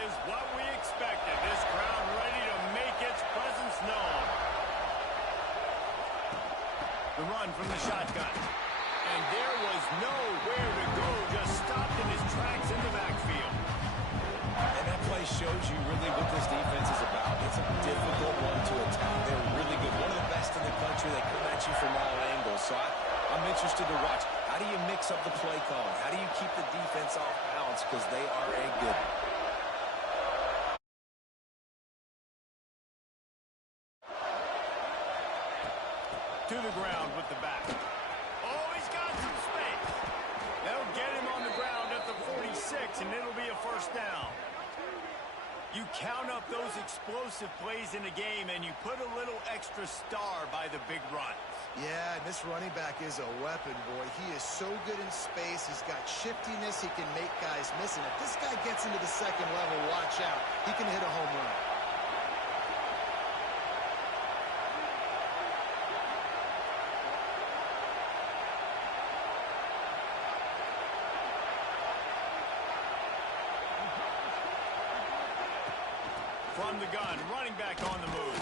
is what we expected. This crowd ready to make its presence known. The run from the shotgun. And there was nowhere to go. Just stopped in his tracks in the backfield. And that play shows you really what this defense is about. It's a difficult one to attack. They're really good. One of the best in the country. They come at you from all angles. So I'm interested to watch. How do you mix up the play calling? How do you keep the defense off balance? Because they are a good one. To the ground with the back. Oh, he's got some space. They'll get him on the ground at the 46, and it'll be a first down. You count up those explosive plays in a game, and you put a little extra star by the big runs. Yeah, and this running back is a weapon, boy. He is so good in space. He's got shiftiness. He can make guys miss. And if this guy gets into the second level, watch out. He can hit a home run. From the gun, running back on the move.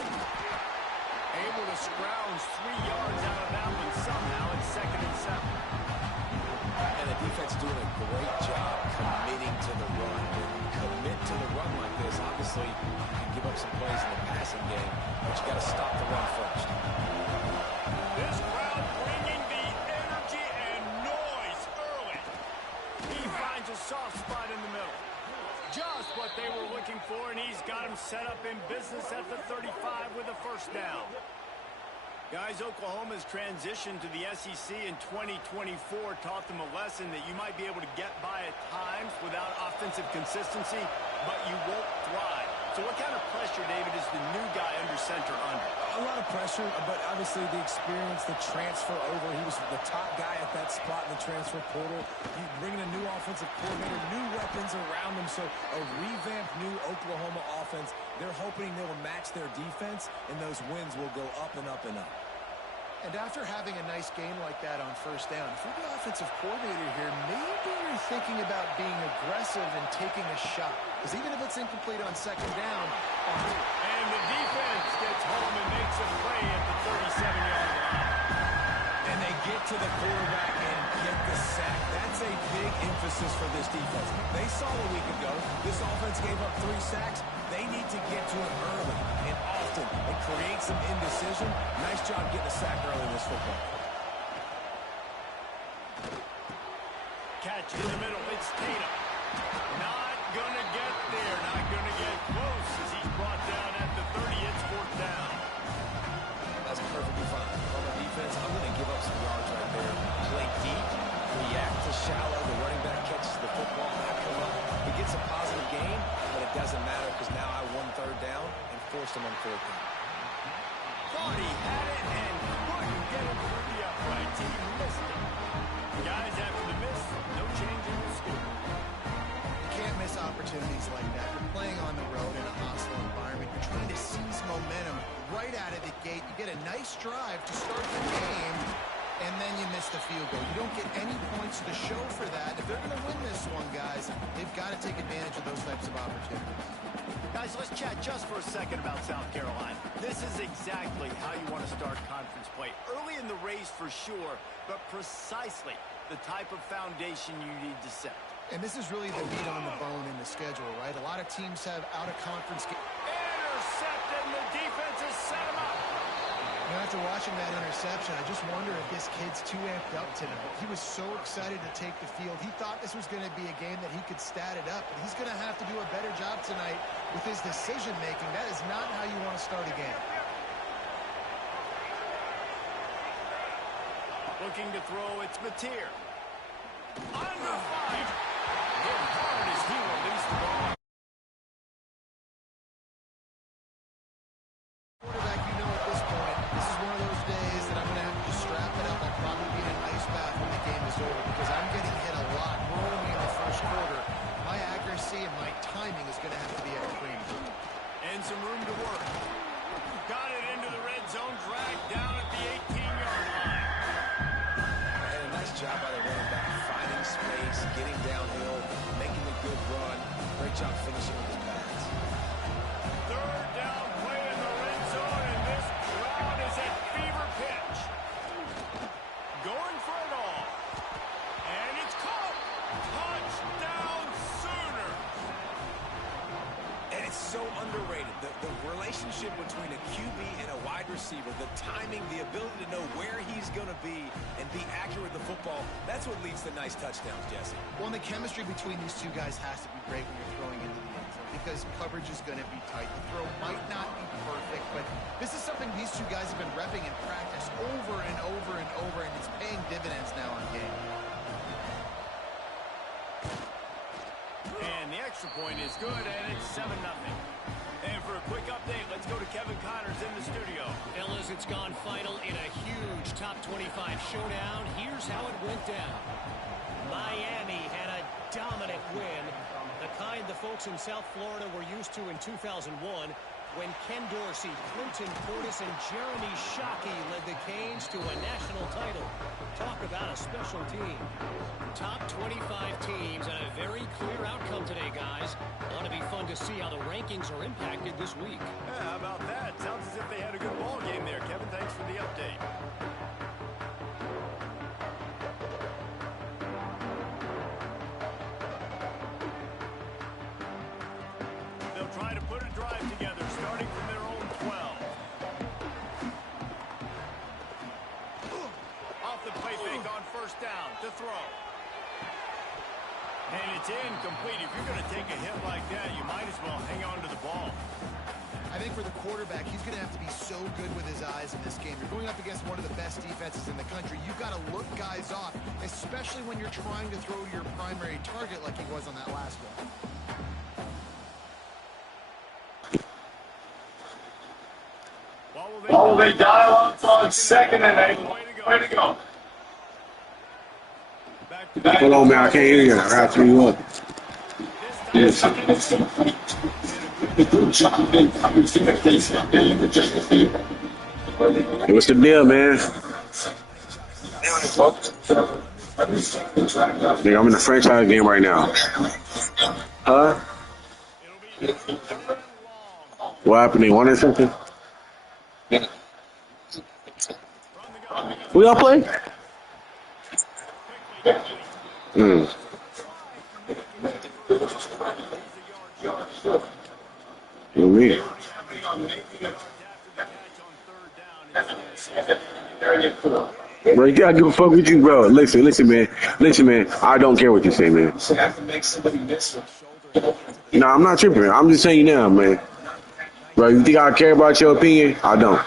Able to scrounge 3 yards out of that one somehow. It's 2nd and 7. And the defense doing a great job committing to the run. When you commit to the run like this, obviously you can give up some plays in the passing game, but you got to stop the run first. This crowd bringing the energy and noise early. He finds a soft spot in the middle. Just what they were looking for, and he's got him set up in business at the 35 with a first down. Guys, Oklahoma's transition to the SEC in 2024 taught them a lesson that you might be able to get by at times without offensive consistency, but you won't thrive. So what kind of pressure, David, is the new guy under center under? A lot of pressure, but obviously the experience, the transfer over. He was the top guy at that spot in the transfer portal. You bring in a new offensive coordinator, new weapons around him. So a revamped new Oklahoma offense. They're hoping they will match their defense, and those wins will go up and up and up. And after having a nice game like that on first down, if you're the offensive coordinator here, maybe you're thinking about being aggressive and taking a shot. Because even if it's incomplete on second down... And the defense gets home and makes a play at the 37-yard line. And they get to the quarterback and get the sack. That's a big emphasis for this defense. They saw a week ago, this offense gave up 3 sacks. They need to get to it early and often and create some indecision. Nice job getting a sack early in this football. Catch in the middle. It's Tatum. Not going to get there. Not going to get close as he's brought down at the 30. It's 4th down. That's perfectly fine. On the defense, I'm going to give up some yards right there. Play deep, react to shallow. The running back catches the football, and I come up. He gets a positive gain, but it doesn't matter because now I won 3rd down and forced him on 4th down. Thought he had it and couldn't get it through the uprights. He missed it. Guys, after the miss, no change in the score. You can't miss opportunities like that. You're playing on the road in a hostile environment. You're trying to seize momentum right out of the gate. You get a nice drive to start the game, and then you miss the field goal. You don't get any points to show for that. If they're going to win this one, guys, they've got to take advantage of those types of opportunities. Guys, let's chat just for a second about South Carolina. This is exactly how you want to start conference play. Early in the race for sure, but precisely the type of foundation you need to set. And this is really the meat on the bone in the schedule, right? A lot of teams have out-of-conference games. Intercepted, and the defense has set him up. You know, after watching that interception, I just wonder if this kid's too amped up tonight. He was so excited to take the field. He thought this was going to be a game that he could stat it up, but he's going to have to do a better job tonight with his decision-making. That is not how you want to start a game. Looking to throw, it's Mateer. Under fire. Hit hard as he released the ball. Quarterback, you know at this point, this is one of those days that I'm going to have to just strap it up. I'll probably be in an ice bath when the game is over because I'm getting hit a lot, rolling in the first quarter. My accuracy and my timing is going to have to be at a premium. And some room to work. Got it into the red zone, dragged down at the 18-yard line. And a nice job by the running back, finding space, getting downhill, making a good run. Great job finishing with his pass. underrated. The relationship between a QB and a wide receiver, the timing, the ability to know where he's going to be and be accurate with the football, that's what leads to nice touchdowns, Jesse. Well, and the chemistry between these two guys has to be great when you're throwing into the end zone because coverage is going to be tight. The throw might not be perfect, but this is something these two guys have been repping in practice over and over and over, and it's paying dividends now on game. And the extra point is good, and it's 7-0. And for a quick update, let's go to Kevin Connors in the studio. Fellas, it's gone final in a huge top 25 showdown. Here's how it went down. Miami had a dominant win, the kind the folks in South Florida were used to in 2001 when Ken Dorsey, Clinton Portis, and Jeremy Shockey led the Canes to a national title. Talk about a special team. Top 25 teams and a very clear outcome today, guys. Ought to be fun to see how the rankings are impacted this week. Yeah, how about that? Sounds as if they had a good ball game there, Kevin. Thanks for the update. They'll try to put a drive together, starting from their own 12. Off the play fake on first down to throw. And it's incomplete. If you're going to take a hit like that, you might as well hang on to the ball. I think for the quarterback, he's going to have to be so good with his eyes in this game. You're going up against one of the best defenses in the country. You've got to look guys off, especially when you're trying to throw to your primary target like he was on that last one. Oh, they dial up on second and 8. Way to go. Hold on, man. I can't hear you. I got to turn you up. Yes. Hey, what's the deal, man? Nigga, I'm in the franchise game right now. Huh? What happened? They wanted something? Who y'all play? Me. Bro, you gotta give a fuck with you, bro. Listen, man. I don't care what you say, man. No, I'm not tripping, man. I'm just saying you now, man. Bro, you think I care about your opinion? I don't.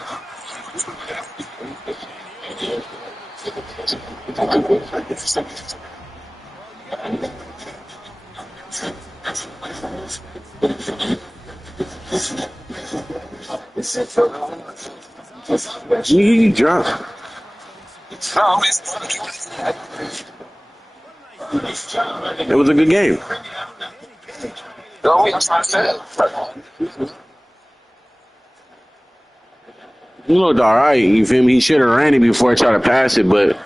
You drunk. It was a good game. He looked all right. You feel me? He should have ran it before he tried to pass it, but.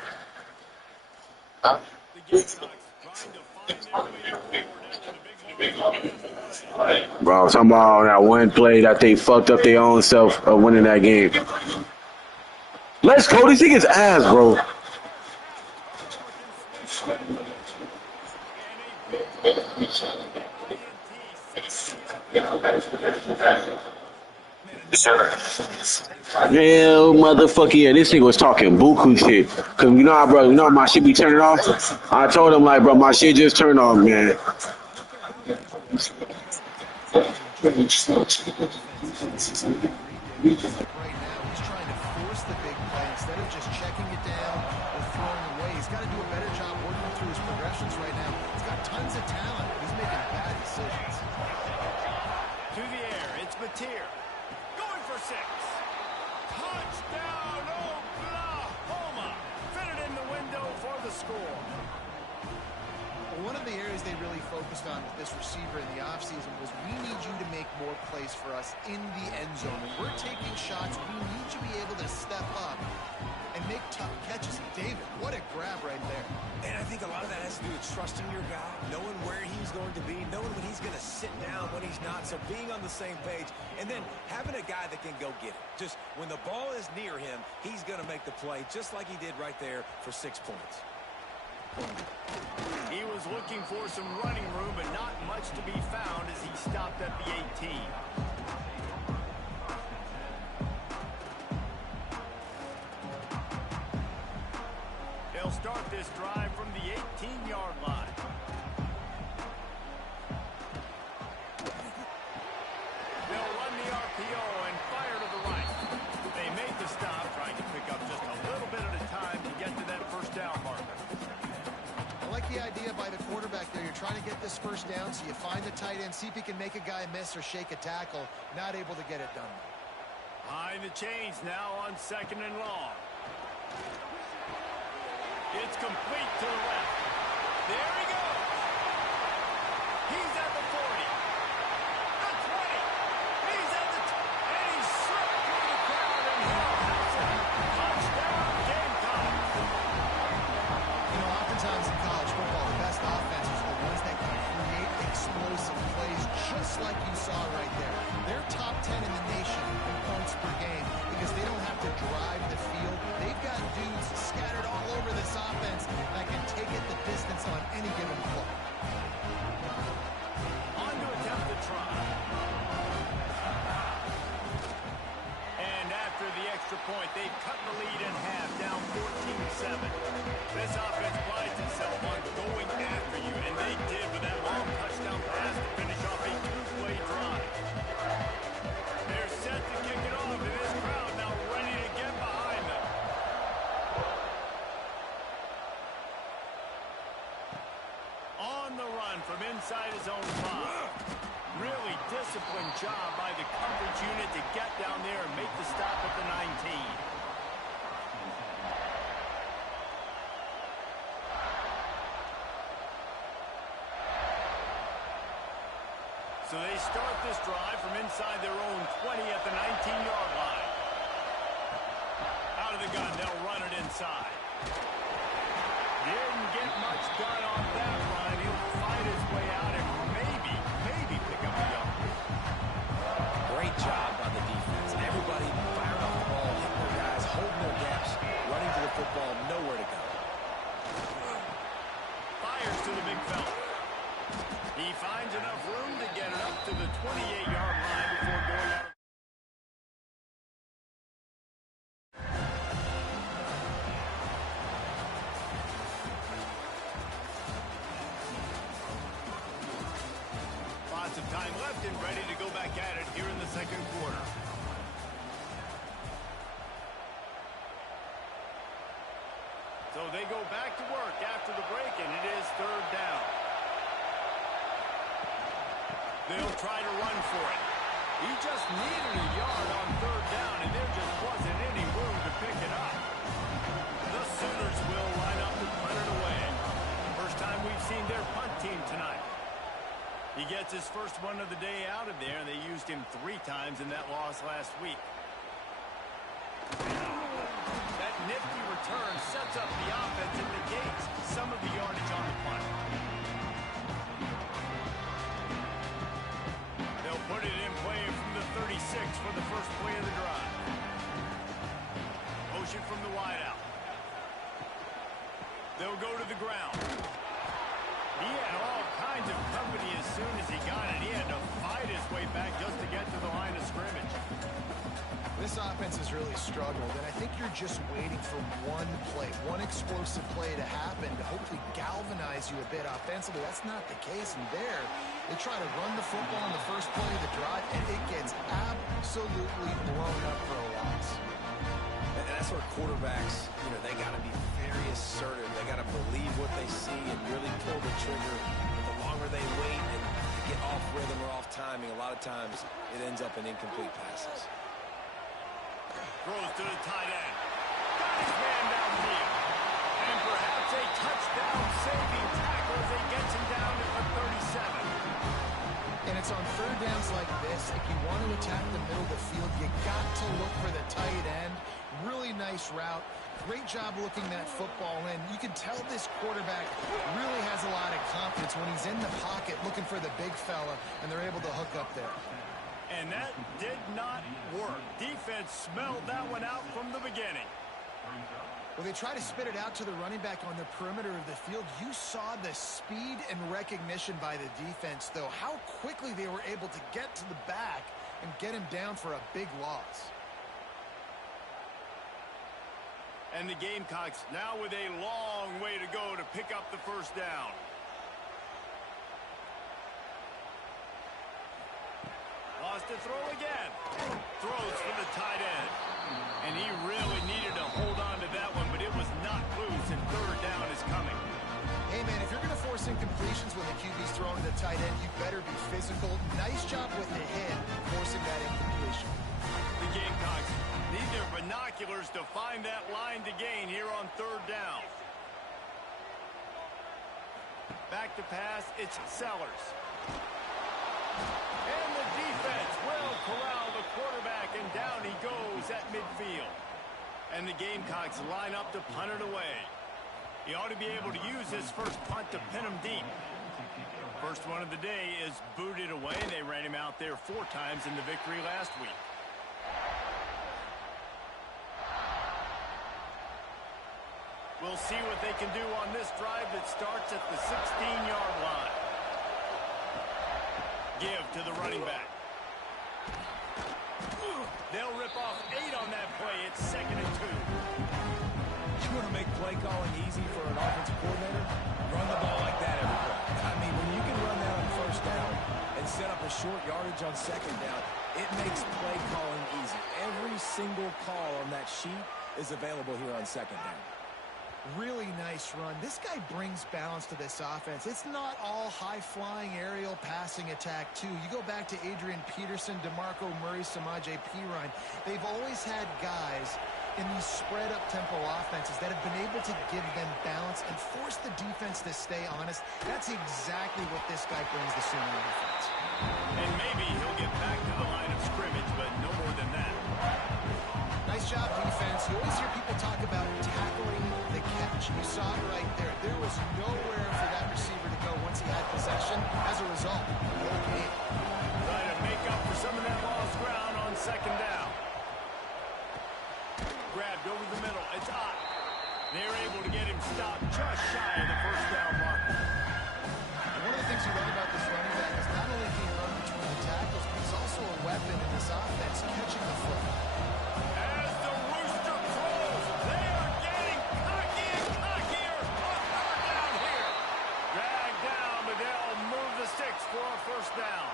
Bro, I'm talking about that one play that they fucked up their own self of winning that game. Let's go. This nigga's ass, bro. Yeah, motherfucker, yeah, this nigga was talking buku shit. Cause you know how, bro, you know my shit be turning off? I told him, like, bro, my shit just turned off, man. Right now, he's trying to force the big play instead of just checking it down or throwing away. He's got to do a better job working through his progressions right now. He's got tons of talent, but he's making bad decisions. To the air, it's Mateer. Going for 6. Touchdown, Oklahoma. Fitted in the window for the score. One of the areas they really focused on with this receiver in the offseason was we need you to make more plays for us in the end zone. When we're taking shots, we need you to be able to step up and make tough catches. David, what a grab right there. And I think a lot of that has to do with trusting your guy, knowing where he's going to be, knowing when he's going to sit down, when he's not, so being on the same page, and then having a guy that can go get it. Just when the ball is near him, he's going to make the play, just like he did right there for 6 points. He was looking for some running room, but not much to be found as he stopped at the 18. this drive from the 18-yard line. They'll run the RPO and fire to the right. They make the stop, trying to pick up just a little bit at a time to get to that first down marker. I like the idea by the quarterback there. You're trying to get this first down, so you find the tight end, see if he can make a guy miss or shake a tackle. Not able to get it done. Behind the chains now on 2nd and long. It's complete to the left. There he goes. He's at the 40. The 20. He's at the and he's slipped through the crowd and he'll house it. Touchdown, Gamecocks. You know, oftentimes in college football, the best offenses are the ones that can create explosive plays, just like you saw right there. They're top 10 in the nation in points per game because they don't have to drive the field. They've got dudes scattered all over this offense that can take it the distance on any given play. On to attempt the try. And after the extra point, they've cut the lead in half, down 14-7. This offense prides itself on going after you, and they did with that long touchdown pass to finish off a two-play drive. They're set to kick it off, and this crowd now ready to get behind them. On the run from inside his own 5. Really disciplined job by the coverage unit to get down there and make the stop at the 19. So they start this drive from inside their own 20 at the 19-yard line. Out of the gun, they'll run it inside. Didn't get much done on that run. He'll fight his way out and maybe pick up a yard. Great job by the defense. Everybody firing off the ball, hitting their guys, holding their gaps, running to the football, nowhere to go. Fires to the big fella. He finds enough room to get it up to the 28-yard line before going out. Lots of time left and ready to go back at it here in the second quarter. So they go back to work after the break, and it is 3rd down. They'll try to run for it. He just needed a yard on 3rd down, and there just wasn't any room to pick it up. The Sooners will line up to punt it away. First time we've seen their punt team tonight. He gets his first one of the day out of there, and they used him 3 times in that loss last week. That nifty return sets up the offense and negates some of the yardage on the punt. They'll put it in play from the 36 for the first play of the drive. Motion from the wideout. They'll go to the ground. He had all kinds of company as soon as he got it. He had to fight his way back just to get to the line of scrimmage. This offense has really struggled, and I think you're just waiting for one play, one explosive play to happen to hopefully galvanize you a bit offensively. That's not the case, and there, they try to run the football in the first play of the drive, and it gets absolutely blown up for a loss. And that's where quarterbacks, they got to be very assertive. They got to believe what they see and really pull the trigger. The longer they wait and get off rhythm or off timing, a lot of times it ends up in incomplete passes. Throws to the tight end. Got his man downfield. And perhaps a touchdown-saving tackle as he gets him down at the 37. And it's on 3rd downs like this. If you want to attack the middle of the field, you got to look for the tight end. Really nice route. Great job looking that football in. You can tell this quarterback really has a lot of confidence when he's in the pocket looking for the big fella, and they're able to hook up there. And that did not work. Defense smelled that one out from the beginning. Well, they try to spit it out to the running back on the perimeter of the field. You saw the speed and recognition by the defense, though. How quickly they were able to get to the back and get him down for a big loss. And the Gamecocks now with a long way to go to pick up the first down. Lost to throw again. Throws for the tight end. And he really needed to hold on to that one, but it was not loose, and third down is coming. Hey, man, if you're going to force incompletions when the QB's throwing to the tight end, you better be physical. Nice job with the hit, forcing that incompletion. The Gamecocks need their binoculars to find that line to gain here on third down. Back to pass, it's Sellers. And the defense will corral the quarterback, and down he goes at midfield. And the Gamecocks line up to punt it away. He ought to be able to use his first punt to pin him deep. First one of the day is booted away. They ran him out there 4 times in the victory last week. We'll see what they can do on this drive that starts at the 16-yard line. Give to the running back. They'll rip off 8 on that play. It's 2nd and 2. You want to make play calling easy for an offensive coordinator? Run the ball like that every play. I mean, when you can run that on first down and set up a short yardage on second down, it makes play calling easy. Every single call on that sheet is available here on second down. Really nice run. This guy brings balance to this offense. It's not all high-flying aerial passing attack, too. You go back to Adrian Peterson, DeMarco Murray, Samaje Perine. They've always had guys in these spread-up tempo offenses that have been able to give them balance and force the defense to stay honest. That's exactly what this guy brings the Sooner offense. And maybe he'll get back to the line of scrimmage, but no more than that. Nice job, defense. You always hear people talk about tackling the catch. You saw it right there. There was nowhere for that receiver to go once he had possession. As a result, no gain. Trying to make up for some of that lost ground on second down. Grabbed over the middle. It's Ott. They're able to get him stopped just shy of the first down marker. One of the things you love about this running back is not only can he run between the tackles, but he's also a weapon in this offense, catching the football. As the rooster crows, they are getting cocky and cockier on third down here. Dragged down, but they'll move the sticks for a first down.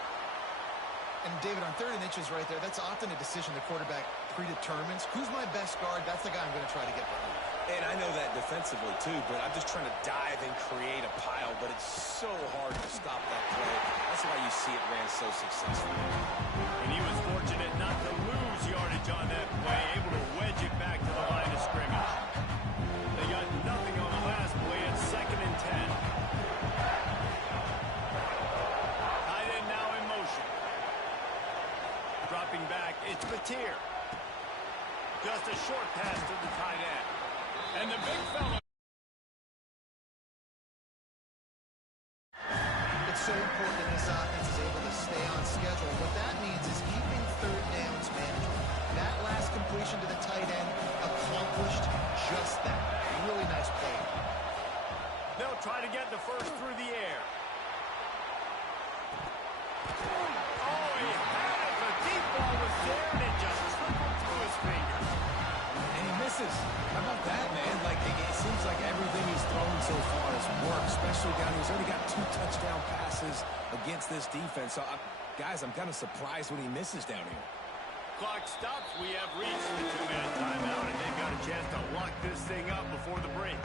And David, on 3rd and inches right there, that's often a decision the quarterback predetermines. Who's my best guard? That's the guy I'm going to try to get behind. And I know that defensively, too, but I'm just trying to dive and create a pile, but it's so hard to stop that play. That's why you see it ran so successfully. And he was fortunate not to lose yardage on that play, able to wedge it back to the line of scrimmage. They got nothing on the last play. It's 2nd and 10. Tight end now in motion. Dropping back, it's Batir. Just a short pass to the tight end. And the big fella. It's so important that this offense is able to stay on schedule. What that means is keeping third downs manageable. That last completion to the tight end accomplished just that. Really nice play. They'll try to get the first through the air. Oh, he had it. The deep ball was there, and it just trickled through his fingers. And he misses. How about that, man? Like, it seems like everything he's thrown so far has worked, especially down here. He's already got 2 touchdown passes against this defense. So, guys, I'm kind of surprised when he misses down here. Clock stops. We have reached the 2-minute timeout, and they've got a chance to lock this thing up before the break.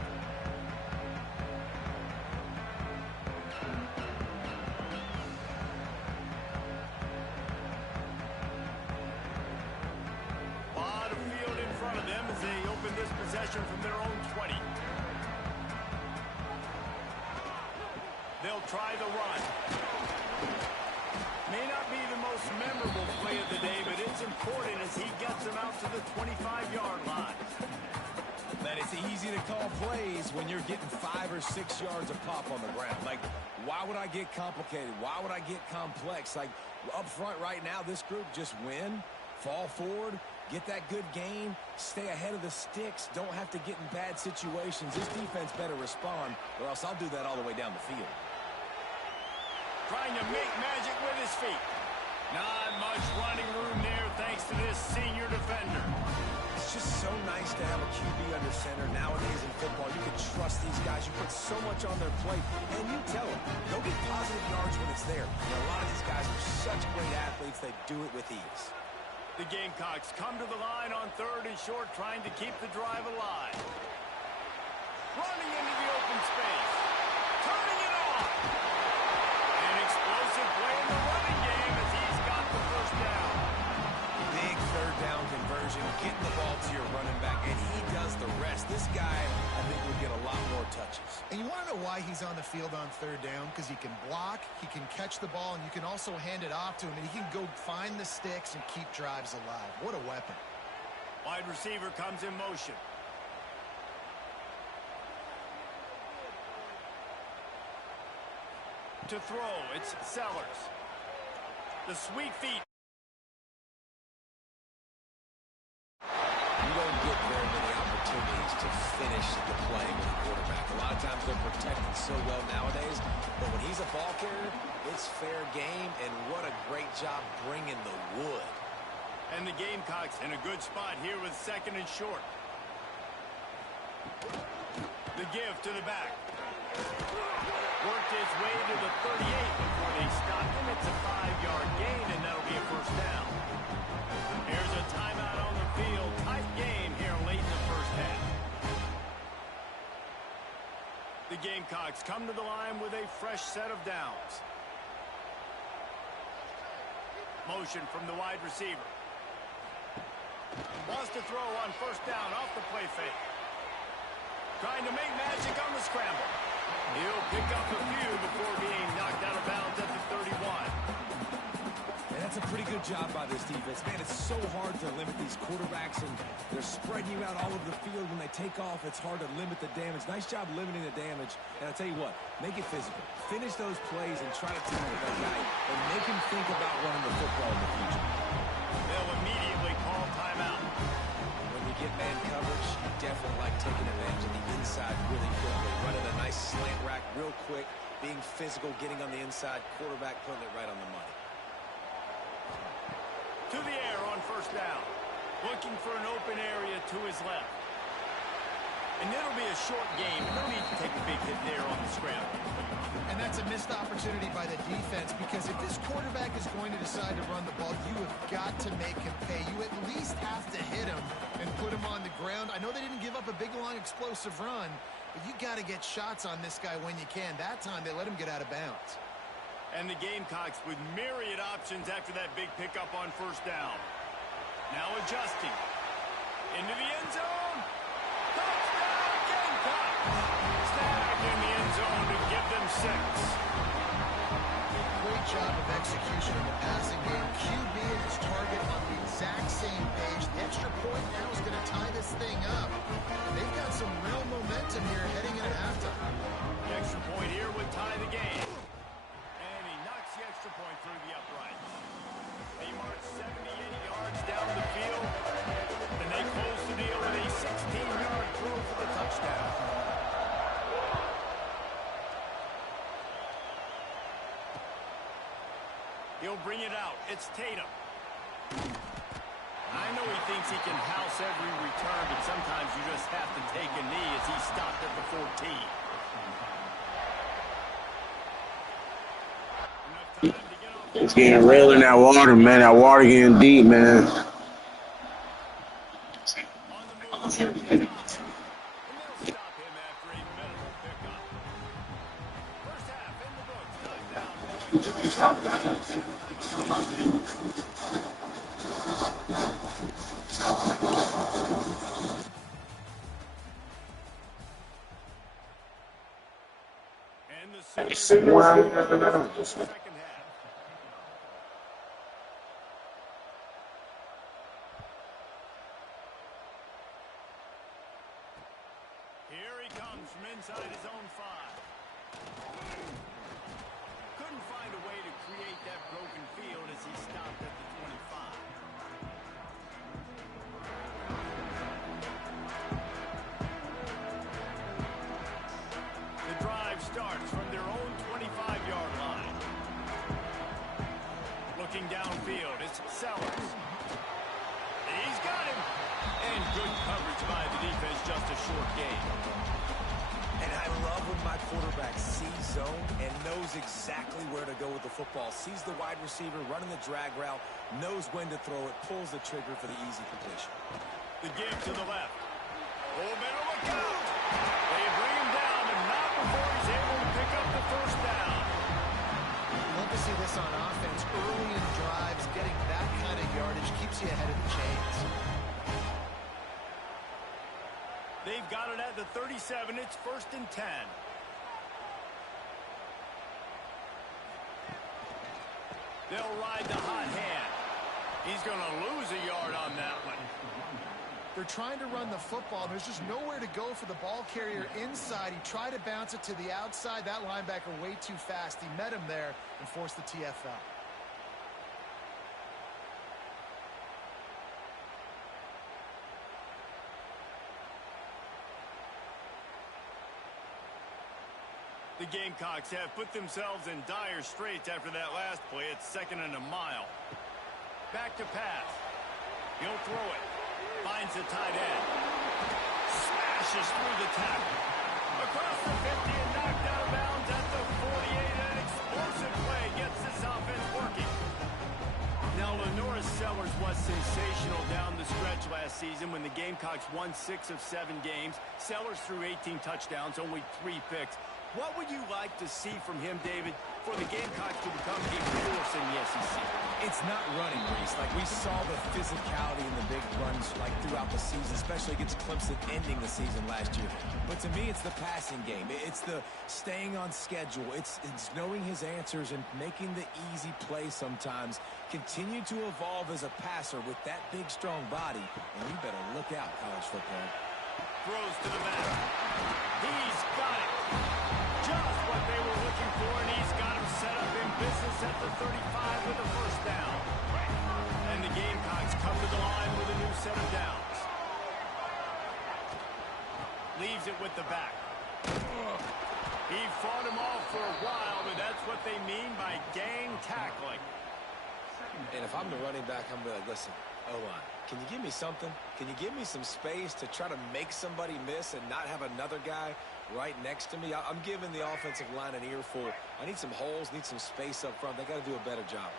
Lot of field in front of them as they open this possession from their own 20. They'll try the run. May not be the most memorable play of the day, but it's important as he gets them out to the 25-yard line. That it's easy to call plays when you're getting 5 or 6 yards of pop on the ground. Like, why would I get complicated? Why would I get complex? Like, up front right now, this group just win, fall forward, get that good gain, stay ahead of the sticks, don't have to get in bad situations. This defense better respond, or else I'll do that all the way down the field. Trying to make magic with his feet. Not much running room there thanks to this senior defender. It's just so nice to have a QB under center. Nowadays in football, you can trust these guys. You put so much on their plate, and you tell them, go get positive yards when it's there. And a lot of these guys are such great athletes, they do it with ease. The Gamecocks come to the line on 3rd and short, trying to keep the drive alive. Running into the open space. Turning it on. An explosive play in the running game as he's got the first down. Big 3rd down conversion, getting the ball to your running back, and he does the rest. This guy, I think, will get a lot more touches. And you want to know why he's on the field on 3rd down? Because he can block, he can catch the ball, and you can also hand it off to him, and he can go find the sticks and keep drives alive. What a weapon. Wide receiver comes in motion. To throw, it's Sellers. The sweet feet. You don't get very many opportunities to finish the play with a quarterback. A lot of times they're protected so well nowadays, but when he's a ball carrier, it's fair game, and what a great job bringing the wood. And the Gamecocks in a good spot here with 2nd and short. The give to the back. Worked his way to the 38 before they stopped him. It's a 5-yard gain, and that'll be a first down. Here's a timeout on the field. Tight game here late in the first half. The Gamecocks come to the line with a fresh set of downs. Motion from the wide receiver. Wants to throw on 1st down off the play fake. Trying to make magic on the scramble. He'll pick up a few before being knocked out of bounds at the 31. And that's a pretty good job by this defense. Man, it's so hard to limit these quarterbacks, and they're spreading you out all over the field. When they take off, it's hard to limit the damage. Nice job limiting the damage. And I'll tell you what, make it physical. Finish those plays and try to tackle that guy and make him think about running the football in the future. They'll immediately call timeout. When you get man coverage, you definitely like taking advantage of the inside really quickly. Running a nice slant rack real quick, being physical, getting on the inside, quarterback putting it right on the money. To the air on 1st down. Looking for an open area to his left. And it'll be a short game. No need to take a big hit there on the scramble. And that's a missed opportunity by the defense, because if this quarterback is going to decide to run the ball, you have got to make him pay. You at least have to hit him and put him on the ground. I know they didn't give up a big, long, explosive run, but you got to get shots on this guy when you can. That time, they let him get out of bounds. And the Gamecocks with myriad options after that big pickup on 1st down. Now adjusting. Into the end zone. Touchdown, Gamecocks! Snagged in the end zone to give them 6. Great job of execution in the passing game. QB and his target on the exact same page. The extra point now is going to tie this thing up. They've got some real momentum here heading into halftime. The extra point here would tie the game. And he knocks the extra point through the upright. They march 78 yards down the field, and they close the deal with a 16-yard throw for the touchdown. He'll bring it out. It's Tatum. I know he thinks he can house every return, but sometimes you just have to take a knee as he stopped at the 14. It's getting real in that water, man. That water getting deep, man. Here he comes from inside his own 5. Couldn't find a way to create that broken field as he stopped at the 25. The drive starts from their own 25-yard line. Sellers. He's got him. And good coverage by the defense, just a short gain. And I love when my quarterback sees zone and knows exactly where to go with the football. Sees the wide receiver running the drag route, knows when to throw it, pulls the trigger for the easy completion. The give to the left. Oh, better look out. They bring him down, and not before he's able to pick up the first down. Love to see this on offense. Early in drives, getting that kind of yardage keeps you ahead of the chains. They've got it at the 37. It's 1st and 10. They'll ride the hot hand. He's going to lose a yard on that one. They're trying to run the football. There's just nowhere to go for the ball carrier inside. He tried to bounce it to the outside. That linebacker way too fast. He met him there and forced the TFL. The Gamecocks have put themselves in dire straits after that last play. It's 2nd and a mile. Back to pass. He'll throw it. Finds the tight end. Smashes through the tackle. Across the 50 and knocked out of bounds at the 48. An explosive play gets this offense working. Now, Lenoris Sellers was sensational down the stretch last season when the Gamecocks won 6 of 7 games. Sellers threw 18 touchdowns, only 3 picks. What would you like to see from him, David, for the Gamecocks to become a force in the SEC? It's not running, Reese. Like, we saw the physicality in the big runs, like, throughout the season, especially against Clemson ending the season last year. But to me, it's the passing game. It's the staying on schedule. It's knowing his answers and making the easy play sometimes. Continue to evolve as a passer with that big, strong body. And you better look out, college football. Throws to the back. He's got it. Just what they were looking for, and he's got him set up in business at the 35 with a first down. And the Gamecocks come to the line with a new set of downs. Leaves it with the back. He fought him off for a while, but that's what they mean by gang tackling. And if I'm the running back, I'm going to be like, listen, O-line, can you give me something? Can you give me some space to try to make somebody miss and not have another guy right next to me? I'm giving the offensive line an earful. I need some holes, need some space up front. They got to do a better job.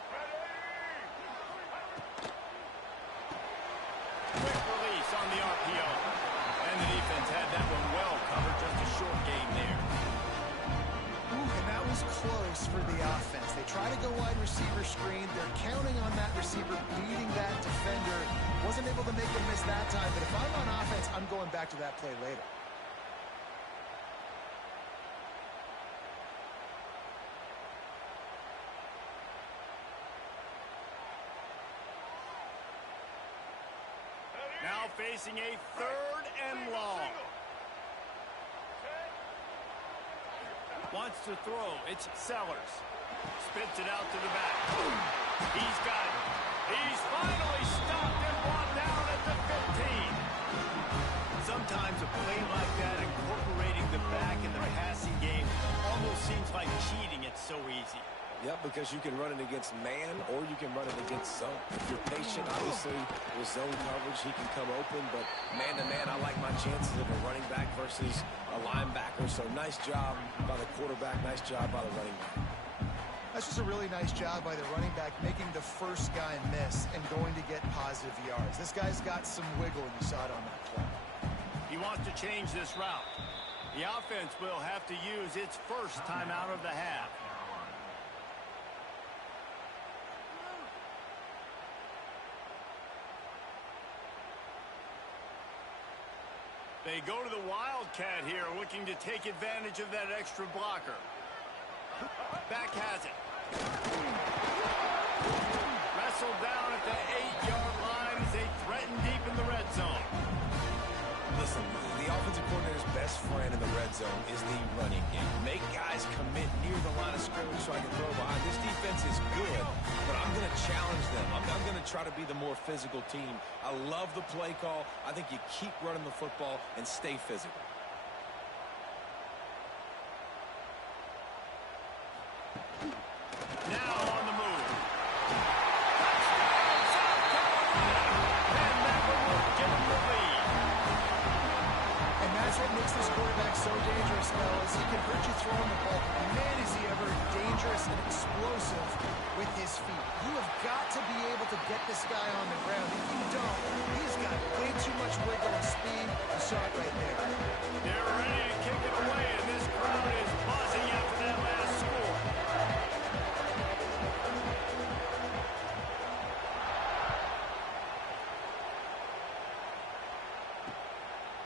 Quick release on the RPO. And the defense had that one well covered. Just a short gain there. And that was close for the offense. They try to go wide receiver screen. They're counting on that receiver beating that defender. Wasn't able to make him miss that time. But if I'm on offense, I'm going back to that play later. Now facing a 3rd and long. Wants to throw. It's Sellers. Spits it out to the back. He's got it. He's finally stopped and brought down at the 15. Sometimes a play like that, incorporating the back in the passing game, almost seems like cheating. It's so easy. Yep, because you can run it against man or you can run it against zone. If you're patient, obviously, with zone coverage, he can come open. But man-to-man, I like my chances of a running back versus a linebacker. So nice job by the quarterback, nice job by the running back. That's just a really nice job by the running back, making the first guy miss and going to get positive yards. This guy's got some wiggle, and you saw it on that play. He wants to change this route. The offense will have to use its first timeout of the half. They go to the Wildcat here, looking to take advantage of that extra blocker. Back has it. Wrestled down at the 8-yard line as they threaten deep in the red zone. Listen, the offensive coordinator's best friend in the red zone is the running game. Make guys commit near the line of scrimmage so I can throw behind. This defense is good, but I'm going to challenge them. I'm going to try to be the more physical team. I love the play call. I think you keep running the football and stay physical. Now on the move. Touchdown, to get this guy on the ground. If you don't, he's got way too much wiggle and speed. You saw it right there. They're ready to kick it away, and this crowd is buzzing after that last score.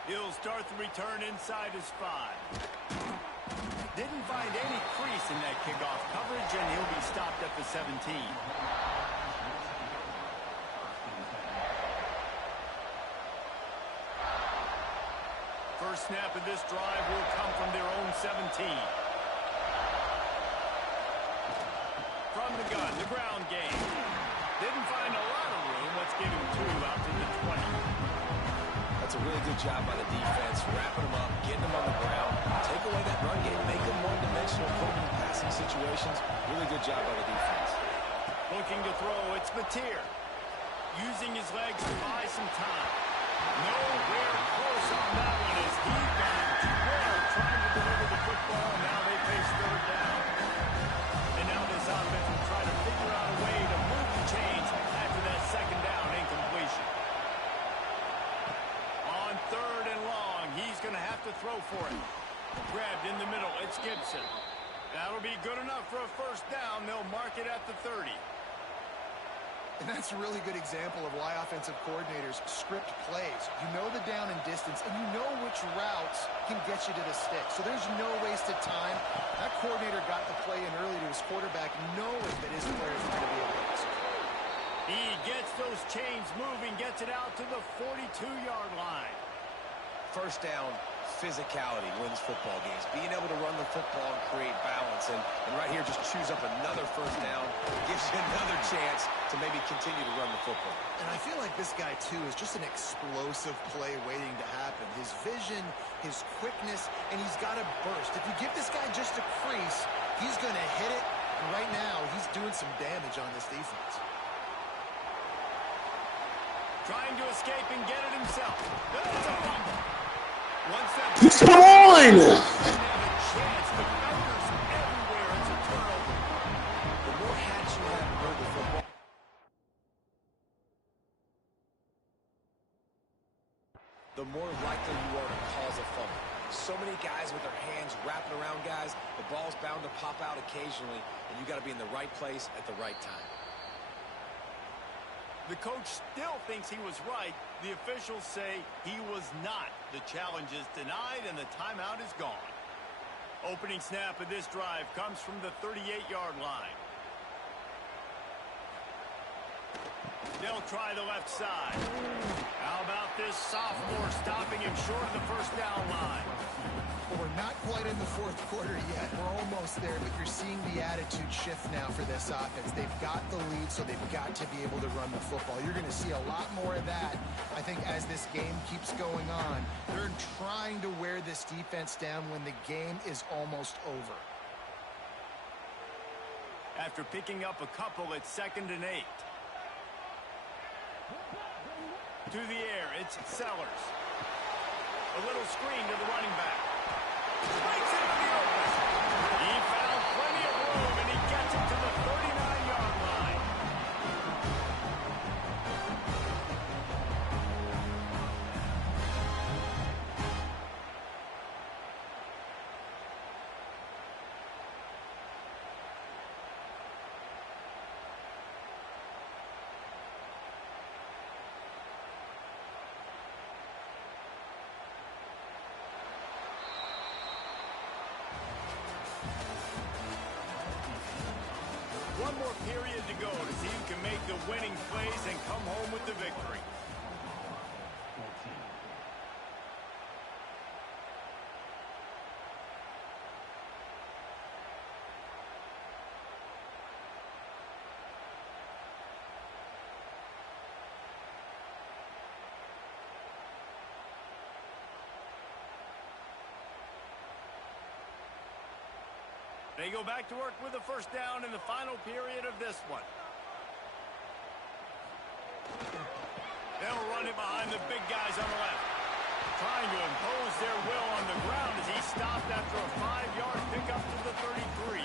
He'll start the return inside his 5. Didn't find any crease in that kickoff coverage, and he'll be stopped at the 17. First snap of this drive will come from their own 17. From the gun, the ground game. Didn't find a lot of room. Let's give him 2 out to the 20. That's a really good job by the defense, wrapping them up, getting them on the ground. Take away that run game, make them one-dimensional, put them in passing situations. Really good job by the defense. Looking to throw, it's Mateer. Using his legs to buy some time. Nowhere close on that one as he got well trying to deliver the football. Now they face 3rd down. And now this offense will try to figure out a way to move the chains after that 2nd down incompletion. On 3rd and long, he's going to have to throw for it. Grabbed in the middle, it's Gibson. That'll be good enough for a 1st down. They'll mark it at the 30. And that's a really good example of why offensive coordinators script plays. You know the down and distance, and you know which routes can get you to the stick. So there's no wasted time. That coordinator got the play in early to his quarterback, knowing that his players were going to be able to execute. He gets those chains moving, gets it out to the 42-yard line. 1st down, physicality wins football games. Being able to run the football and create balance. And right here, just choose up another 1st down. Gives you another chance to maybe continue to run the football. And I feel like this guy, too, is just an explosive play waiting to happen. His vision, his quickness, and he's got a burst. If you give this guy just a crease, he's going to hit it. And right now, he's doing some damage on this defense. Trying to escape and get it himself. That's a fumble. Once that Come on! have a chance, the numbers everywhere. It's a turnover. The more hats you have to hold the football, the more likely you are to cause a fumble. So many guys with their hands wrapping around guys, the ball's bound to pop out occasionally, and you got to be in the right place at the right time. The coach still thinks he was right. The officials say he was not. The challenge is denied, and the timeout is gone. Opening snap of this drive comes from the 38-yard line. They'll try the left side. How about this sophomore stopping him short of the 1st down line? Well, we're not quite in the 4th quarter yet. We're almost there, but you're seeing the attitude shift now for this offense. They've got the lead, so they've got to be able to run the football. You're going to see a lot more of that, I think, as this game keeps going on. They're trying to wear this defense down when the game is almost over. After picking up a couple, it's 2nd and 8. To the air, it's Sellers. A little screen to the running back. Breaks into the open. He found plenty of room, and he gets it to the 39-yard line. One more period to go to see who can make the winning plays and come home with the victory. They go back to work with a 1st down in the final period of this one. They'll run it behind the big guys on the left. Trying to impose their will on the ground as he stopped after a 5-yard pickup to the 33.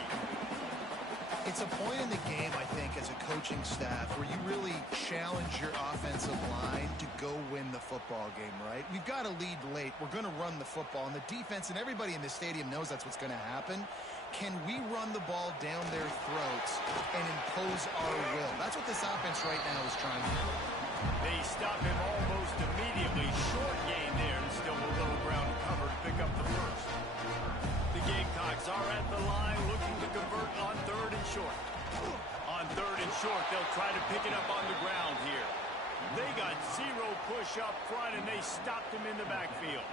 It's a point in the game, I think, as a coaching staff where you really challenge your offensive line to go win the football game, right? We've got to lead late. We're going to run the football. And the defense and everybody in the stadium knows that's what's going to happen. Can we run the ball down their throats and impose our will? That's what this offense right now is trying to do. They stop him almost immediately. Short gain there, and still a little ground cover to pick up the first. The Gamecocks are at the line looking to convert on 3rd and short. On 3rd and short, they'll try to pick it up on the ground here. They got 0 push up front, and they stopped him in the backfield.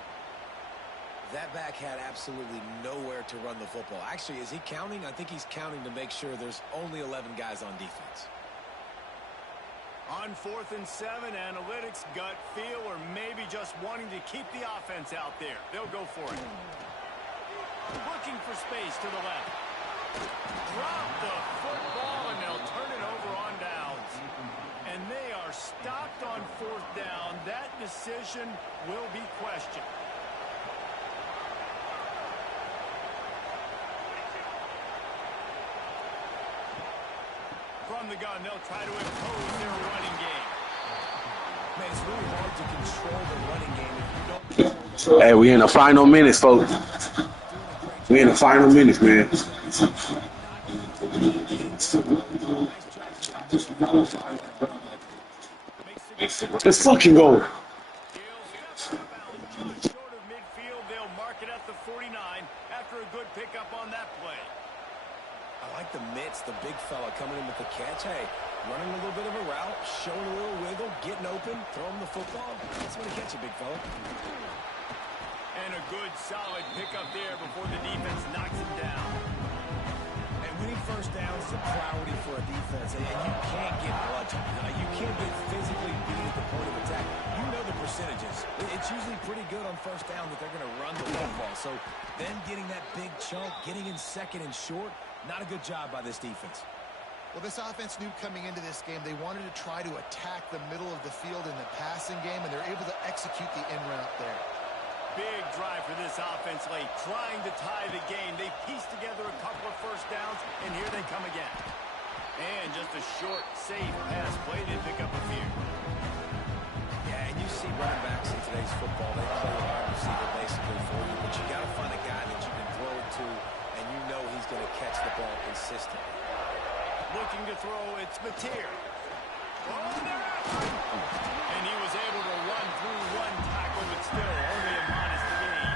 That back had absolutely nowhere to run the football. Actually, is he counting? I think he's counting to make sure there's only 11 guys on defense. On 4th and 7, analytics, gut feel, or maybe just wanting to keep the offense out there. They'll go for it. Looking for space to the left. Drop the football, and they'll turn it over on downs. And they are stopped on 4th down. That decision will be questioned. From the gun, they'll try to impose their running game. Man, it's really hard to control the running game if you don't. Hey, we in the final minutes, folks. We in the final minutes, man. Let's fucking go. Short of midfield, they'll mark it at the 49 after a good pickup on that play. I like the mitts, the big fella coming in with the catch. Hey, running a little bit of a route, showing a little wiggle, getting open, throwing the football. That's when to catch it, big fella. And a good, solid pickup there before the defense knocks him down. And winning first downs is a priority for a defense, and you can't get bludgeoned. You can't get physically beat at the point of attack. You know the percentages. It's usually pretty good on first down that they're going to run the football. So them getting that big chunk, getting in 2nd and short, not a good job by this defense. Well, this offense knew coming into this game they wanted to try to attack the middle of the field in the passing game, and they're able to execute the in route there. Big drive for this offense late, trying to tie the game. They pieced together a couple of first downs, and here they come again. And just a short, safe pass play to pick up a few. Yeah, and you see running backs in today's football, they play a wide receiver basically for you, but you got to find a guy that you can throw it to, and you know he's going to catch the ball consistently. Looking to throw, it's Mateer. And he was able to run through one tackle, but still only a modest gain.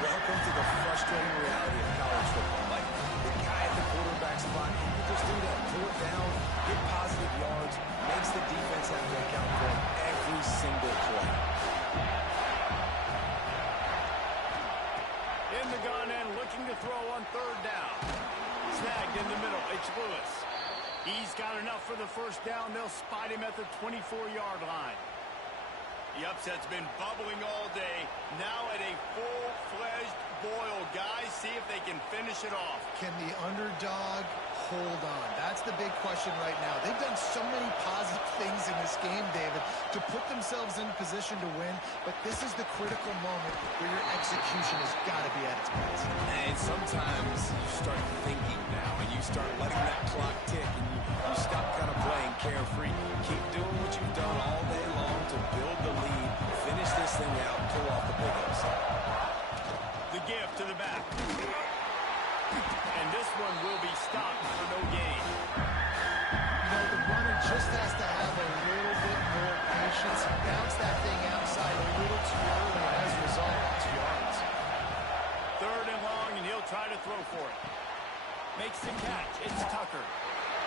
Welcome to the frustrating reality of college football. Like, the guy at the quarterback spot, he can just do that. Pull it down, get positive yards, makes the defense have to account for him every single play. In the gun and looking to throw on 3rd down. Snagged in the middle, it's Lewis. He's got enough for the first down. They'll spot him at the 24-yard line. The upset's been bubbling all day. Now at a full-fledged boil. Guys, see if they can finish it off. Can the underdog hold on? That's the big question right now. They've done so many positive things in this game, David, to put themselves in position to win, but this is the critical moment where your execution has got to be at its best. And sometimes you start thinking now, and you start letting that clock tick, and you stop kind of playing carefree. Keep doing what you've done all day long to build the lead, finish this thing out, and pull off the big upset. The give to the back. And this one will be stopped for no gain. You know, the runner just has to have a little bit more patience. He bounced that thing outside a little too early, and as a result, 2 yards. 3rd and long, and he'll try to throw for it. Makes the catch. It's Tucker.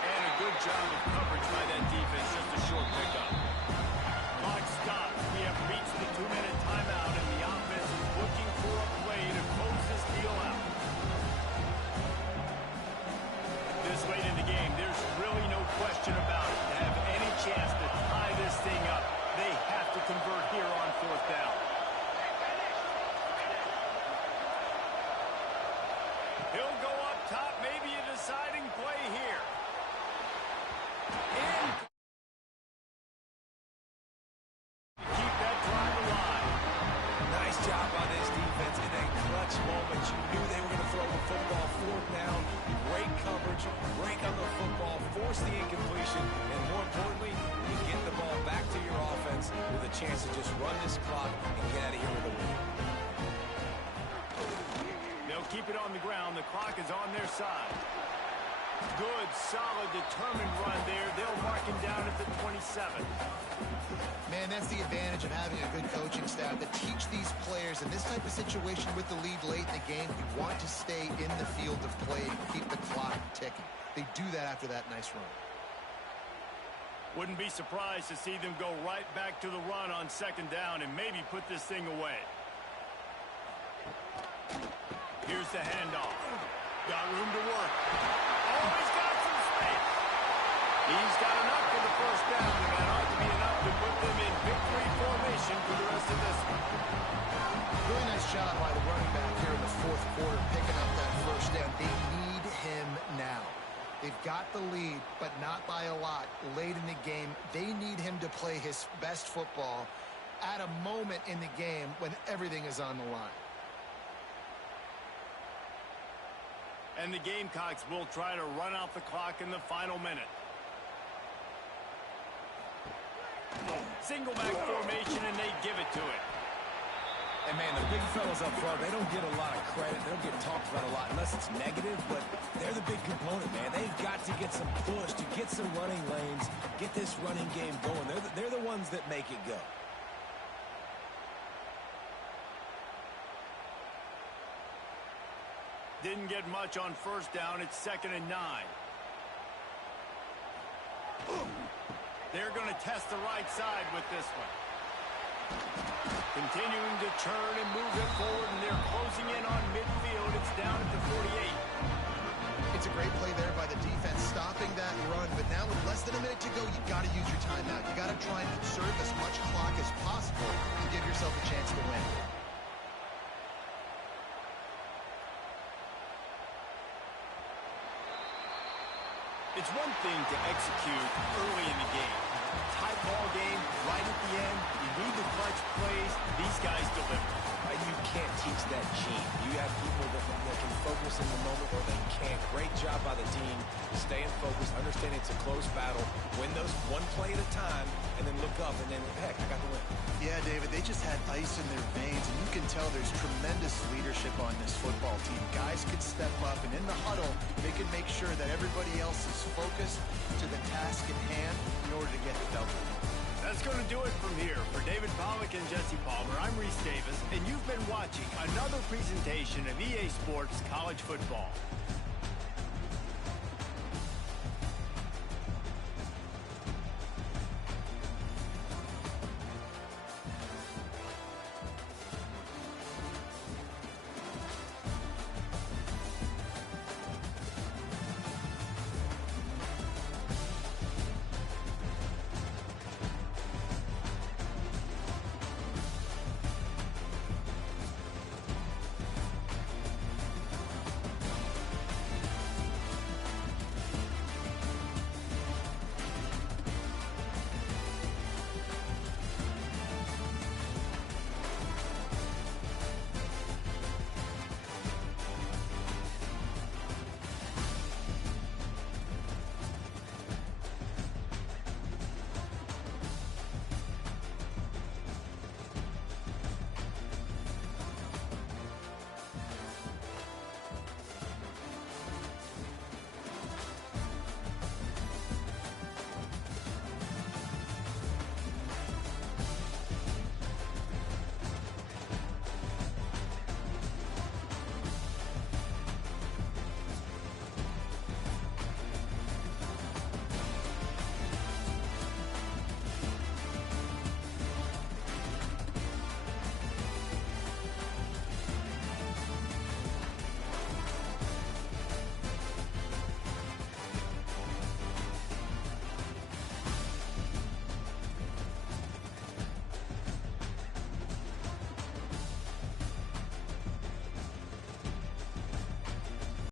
And a good job of coverage by that defense. Just a short pickup. Clock stops. We have reached the 2-minute timeout, and the offense is looking for a play to close this deal out. This late in the game, there's really no question about it. To have any chance to tie this thing up, they have to convert here on 4th down. He'll go up top, maybe a deciding play here. Keep that drive alive. Nice job by this defense, and force the incompletion, and more importantly, you get the ball back to your offense with a chance to just run this clock and get out of here with a win. They'll keep it on the ground. The clock is on their side. Good, solid, determined run there. They'll mark him down at the 27. Man, that's the advantage of having a good coaching staff that teach these players in this type of situation with the lead late in the game. You want to stay in the field of play and keep the clock ticking. They do that after that nice run. Wouldn't be surprised to see them go right back to the run on second down and maybe put this thing away. Here's the handoff. Got room to work. Oh, he's got some space. He's got enough for the first down, and that ought to be enough to put them in victory formation for the rest of this one. Really nice job by the running back here in the fourth quarter, picking up that first down. They need him now. They've got the lead, but not by a lot late in the game. They need him to play his best football at a moment in the game when everything is on the line. And the Gamecocks will try to run out the clock in the final minute. Single back formation, and they give it to it. And, man, the big fellas up front, they don't get a lot of credit. They don't get talked about a lot unless it's negative, but they're the big component, man. They've got to get some push, to get some running lanes, get this running game going. They're the ones that make it go. Didn't get much on first down. It's 2nd and 9. They're going to test the right side with this one. Continuing to turn and move it forward, and they're closing in on midfield. It's down at the 48. It's a great play there by the defense, stopping that run. But now with less than a minute to go, you got to use your timeout. You got to try and conserve as much clock as possible and give yourself a chance to win. It's one thing to execute early in the game. Tight ball game, right at the end. You need the clutch plays. These guys deliver. You can't teach that gene. You have people that can focus in the moment or they can't. Great job by the team staying focused, understanding it's a close battle, win those one play at a time, and then look up, and then, heck, I got the win. Yeah, David, they just had ice in their veins, and you can tell there's tremendous leadership on this football team. Guys could step up, and in the huddle, they could make sure that everybody else is focused to the task at hand in order to get the double. That's going to do it from here. For David Pollack and Jesse Palmer, I'm Reese Davis, and you've been watching another presentation of EA Sports College Football.